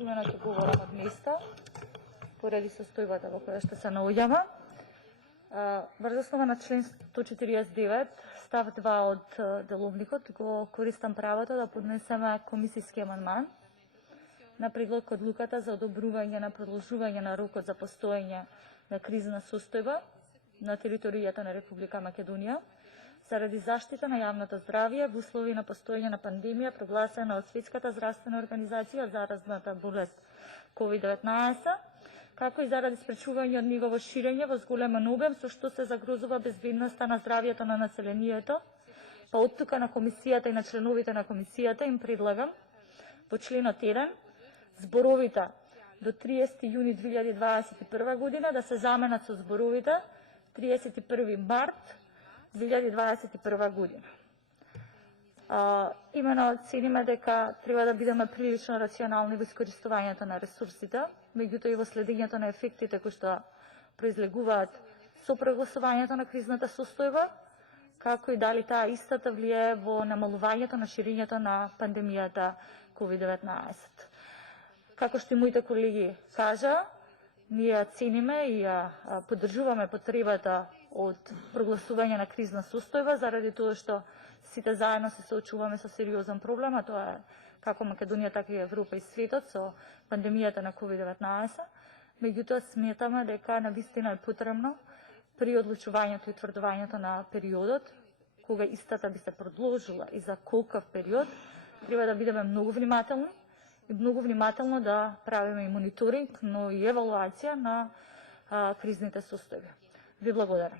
имено ќе говорам од место, поради состојбата во која што се наоѓаме. Врз основа на член 149, став 2 од деловникот, го користам правото да поднесеме комисиски амандман на предлог одлуката за одобрување на продолжување на рокот за постоење на кризна состојба на територијата на Република Македонија заради заштита на јавното здравје во услови на постоење на пандемија прогласена од Светската здравствена организација заразната болест COVID-19, како и заради спречување од негово ширење во зголемен обем, со што се загрозува безбедноста на здравјето на населението. Па оттука на комисијата и на членовите на комисијата им предлагам во членот 1 зборовите до 30 јуни 2021 година да се заменат со зборовите 31 март 2021 година. Имено цениме дека треба да бидеме прилично рационални во искористувањето на ресурсите, меѓутоа и во следењето на ефектите кои што произлегуваат со прогласувањето на кризната состојба, како и дали таа истата влијае во намалувањето на ширењето на пандемијата COVID-19. Како што и моите колеги кажа, ние ја цениме и ја поддржуваме потребата од прогласување на кризна состојба, заради тоа што сите заедно се соочуваме со сериозен проблем, а тоа е како Македонија, така и Европа и светот со пандемијата на COVID-19. Меѓутоа сметаме дека навистина е потребно при одлучувањето и тврдувањето на периодот, кога истата би се продолжила и за колкав период, треба да бидеме многу внимателни и многу внимателно да правиме и мониторинг, но и евалуација на кризните состојби. Ви благодарам.